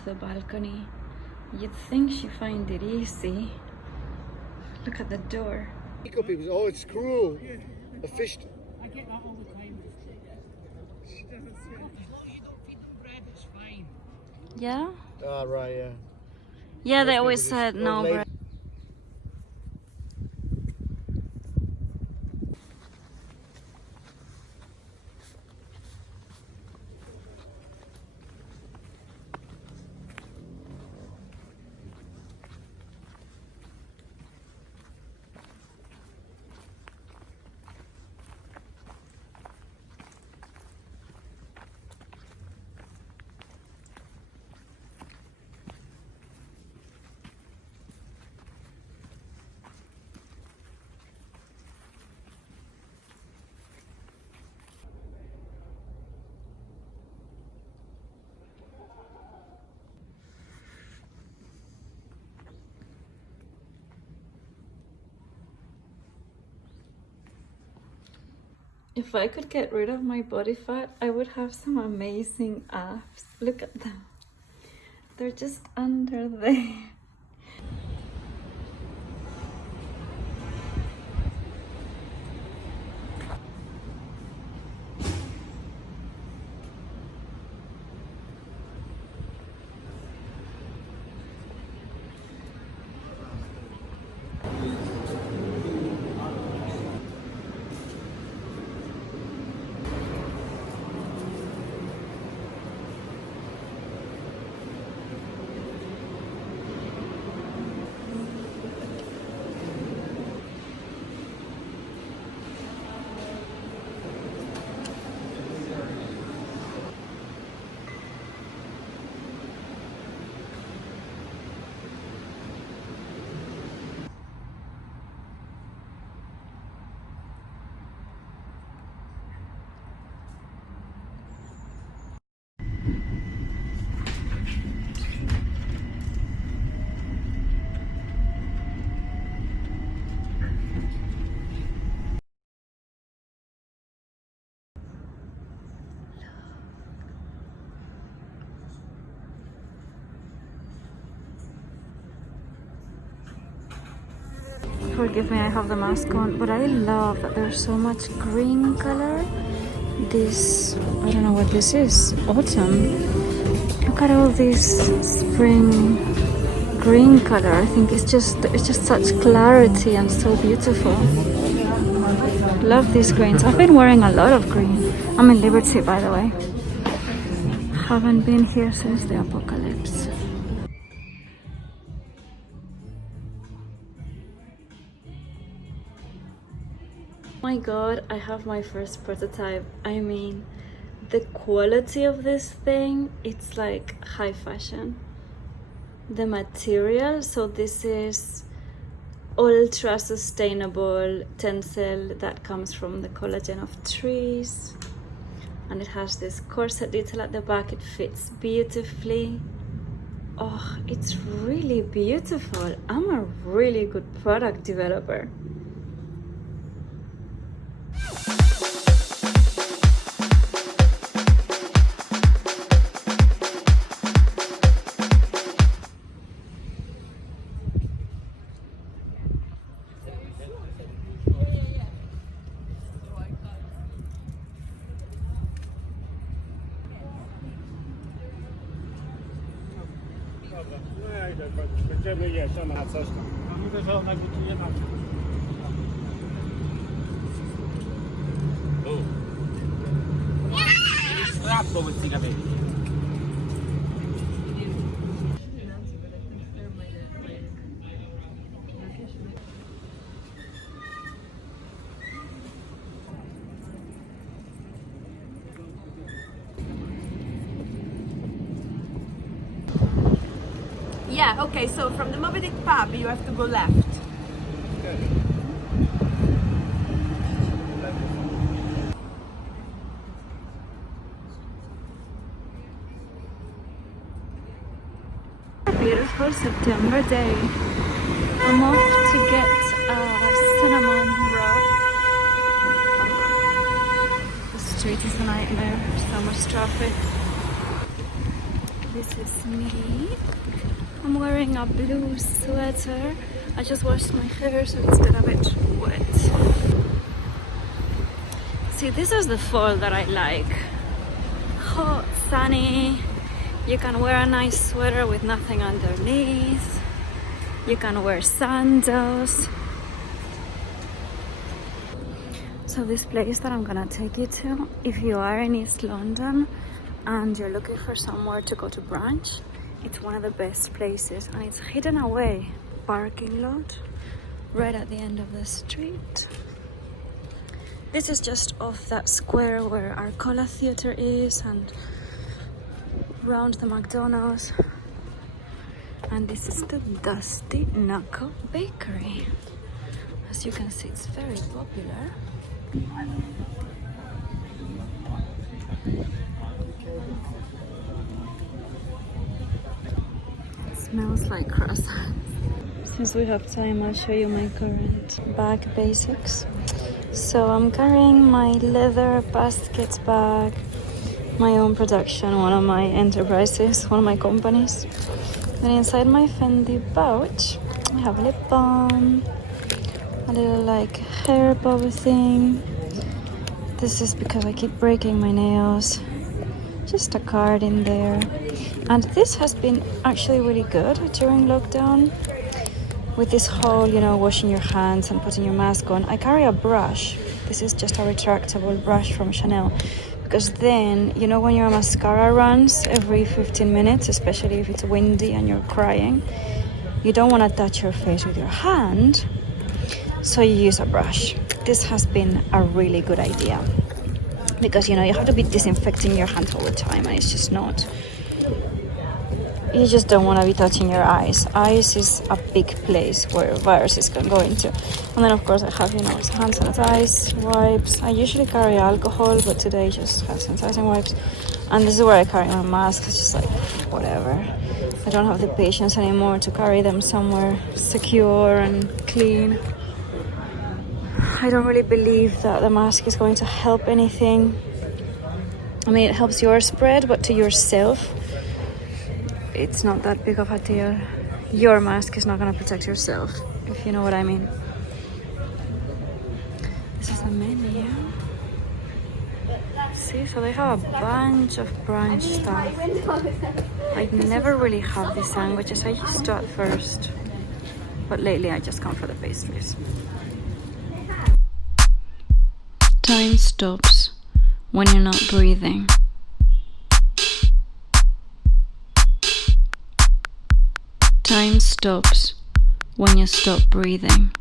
onto the balcony. You'd think she'd find it easy. Look at the door. Oh, it's cruel. A fish. I get that all the time. She doesn't say it. As long as you don't feed them bread, it's fine. Yeah? Ah, right, yeah. Yeah, they Most always people just- said no bread. If I could get rid of my body fat, I would have some amazing abs. Look at them. They're just under there. Forgive me, I have the mask on, but I love that there's so much green color. This, I don't know what this is, autumn. Look at all this spring green color. I think it's just such clarity and so beautiful. Love these greens. I've been wearing a lot of green. I'm in Liberty, by the way. Haven't been here since the apocalypse. Oh my god, I have my first prototype. I mean, the quality of this thing, it's like high fashion. The material, so this is ultra sustainable tencel that comes from the collagen of trees, and it has this corset detail at the back. It fits beautifully. Oh, it's really beautiful. I'm a really good product developer. Będziemy jeszcze na coś tam. A mówię, że ona gotuje na strappo questi capelli. Yeah, okay, so from the Moby Dick pub you have to go left. A beautiful September day. I'm off to get cinnamon roll. The street is a nightmare, so much traffic. This is me. I'm wearing a blue sweater. I just washed my hair, so it's got a bit wet. See, this is the fall that I like. Hot, sunny. You can wear a nice sweater with nothing underneath. You can wear sandals. So this place that I'm gonna take you to, if you are in East London and you're looking for somewhere to go to brunch, it's one of the best places, and it's hidden away. Parking lot right at the end of the street. This is just off that square where Arcola Theatre is and round the McDonald's. And this is the dusty Knuckle bakery. As you can see, it's very popular. It smells like croissants. Since we have time, I'll show you my current bag basics. So I'm carrying my leather basket bag, my own production, one of my enterprises, one of my companies. And inside my Fendi pouch, I have lip balm, a little like hair bow thing. This is because I keep breaking my nails. Just a card in there. And this has been actually really good during lockdown. With this whole, you know, washing your hands and putting your mask on. I carry a brush. This is just a retractable brush from Chanel. Because then, you know, when your mascara runs every 15 minutes, especially if it's windy and you're crying, you don't want to touch your face with your hand, so you use a brush. This has been a really good idea because, you know, you have to be disinfecting your hands all the time, and it's just not. You just don't want to be touching your eyes. Eyes is a big place where viruses can go into. And then, of course, I have, you know, hand sanitizer, wipes. I usually carry alcohol, but today just have sanitizing wipes. And this is where I carry my mask. It's just like, whatever. I don't have the patience anymore to carry them somewhere secure and clean. I don't really believe that the mask is going to help anything. I mean, it helps your spread, but to yourself, it's not that big of a deal. Your mask is not going to protect yourself, if you know what I mean. This is the menu. See, so they have a bunch of brunch stuff. I never really have these sandwiches. I used to at first, but lately I just come for the pastries. Time stops when you're not breathing. Time stops when you stop breathing.